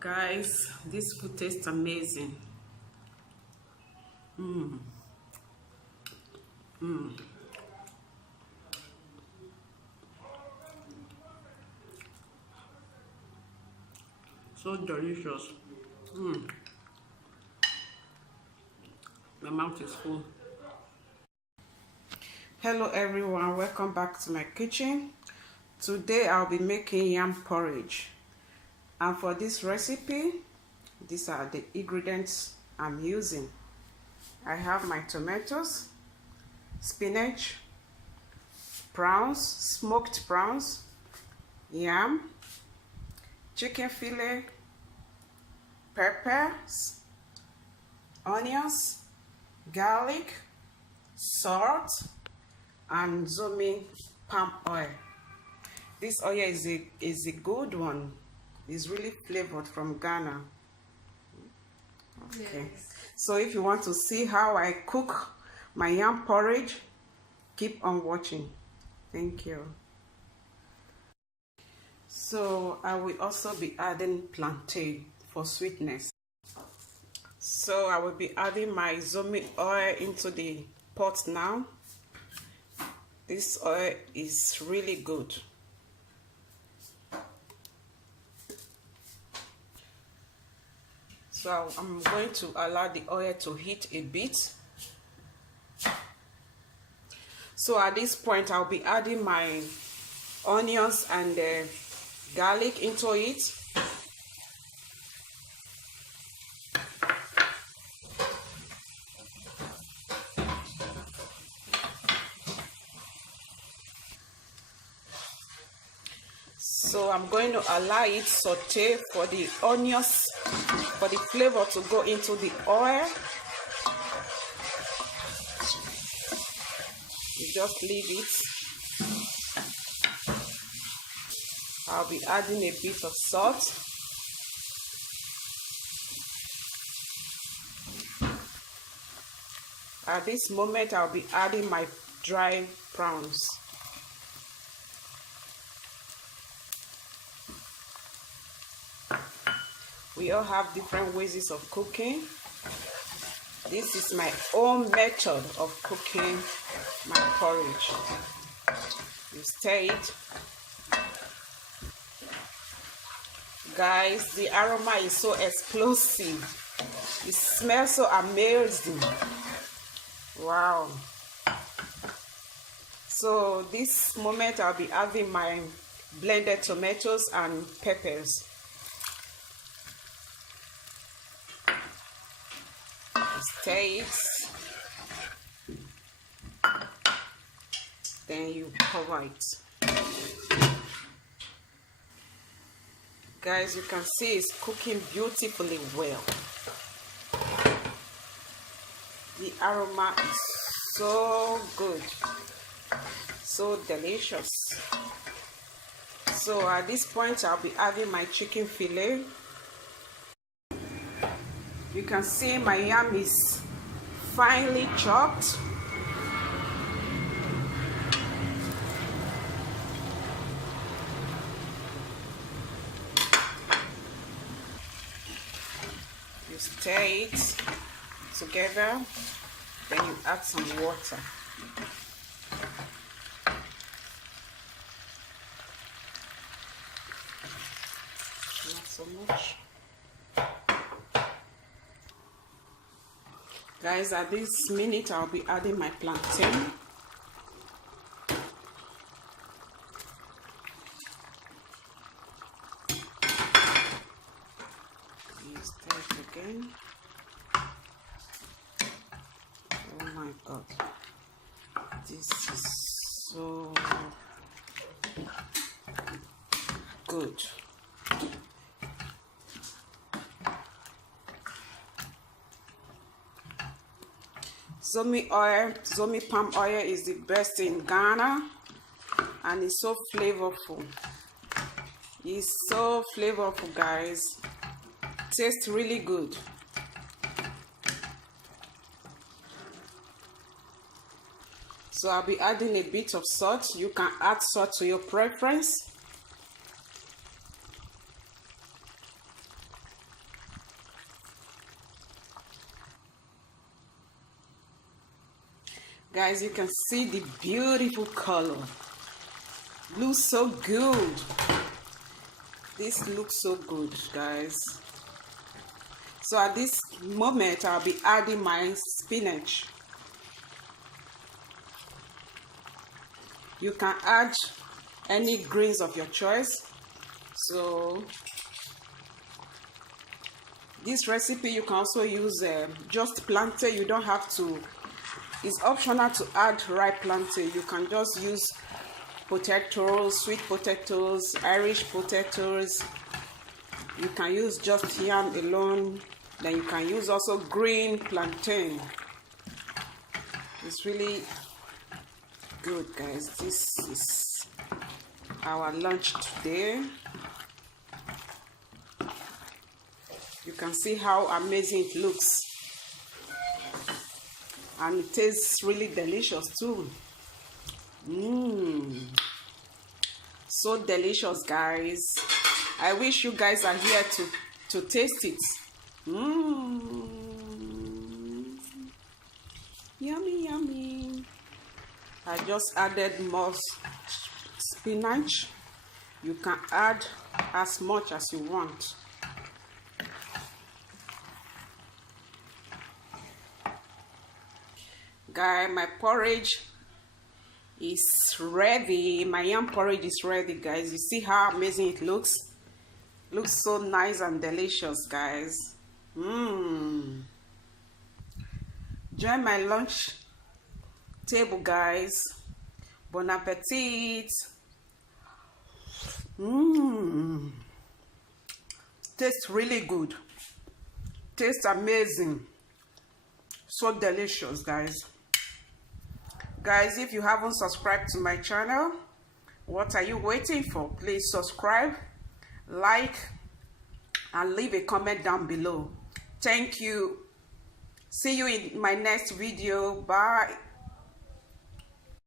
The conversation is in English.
Guys, this food tastes amazing. So delicious. My mouth is full. Hello everyone, welcome back to my kitchen. Today I'll be making yam porridge. And for this recipe, these are the ingredients I'm using. I have my tomatoes, spinach, prawns, smoked prawns, yam, chicken fillet, peppers, onions, garlic, salt, and zomi palm oil. This oil is a good one. It's really flavored from Ghana. Okay. Yes. So if you want to see how I cook my yam porridge, keep on watching. Thank you. So I will also be adding plantain for sweetness. So I will be adding my zomi oil into the pot now. This oil is really good. So I'm going to allow the oil to heat a bit. So at this point, I'll be adding my onions and garlic into it. So I'm going to allow it saute for the onions, for the flavor to go into the oil. You just leave it. I'll be adding a bit of salt. At this moment, I'll be adding my dry prawns. We all have different ways of cooking. This is my own method of cooking my porridge. You stir it. Guys, the aroma is so explosive. It smells so amazing. Wow. So this moment I'll be adding my blended tomatoes and peppers. Stir it, then you cover it. Guys, you can see it's cooking beautifully well. The aroma is so good, so delicious. So at this point, I'll be adding my chicken fillet. You can see my yam is finely chopped. You stir it together, then you add some water. Not so much. Guys, at this minute, I'll be adding my plantain. You stir it again. Oh my God. This is so good. Zomi palm oil is the best in Ghana, and it's so flavorful. It's so flavorful, guys. Tastes really good. So I'll be adding a bit of salt. You can add salt to your preference. Guys, you can see the beautiful color. Looks so good. This looks so good, guys. So at this moment, I'll be adding my spinach. You can add any greens of your choice. So this recipe, you can also use just plantain. You don't have to, it's optional to add ripe plantain. You can just use potatoes, sweet potatoes, Irish potatoes. You can use just yam alone. Then you can use also green plantain. It's really good, guys. This is our lunch today. You can see how amazing it looks, and it tastes really delicious too. So delicious, guys. I wish you guys are here to taste it. Yummy, yummy. I just added more spinach. You can add as much as you want. Guys, my porridge is ready. My yam porridge is ready, guys. You see how amazing it looks? Looks so nice and delicious, guys. Join my lunch table, guys. Bon appetit. Tastes really good. Tastes amazing. So delicious, guys. Guys, if you haven't subscribed to my channel, what are you waiting for? Please subscribe, like, and leave a comment down below. Thank you. See you in my next video. Bye.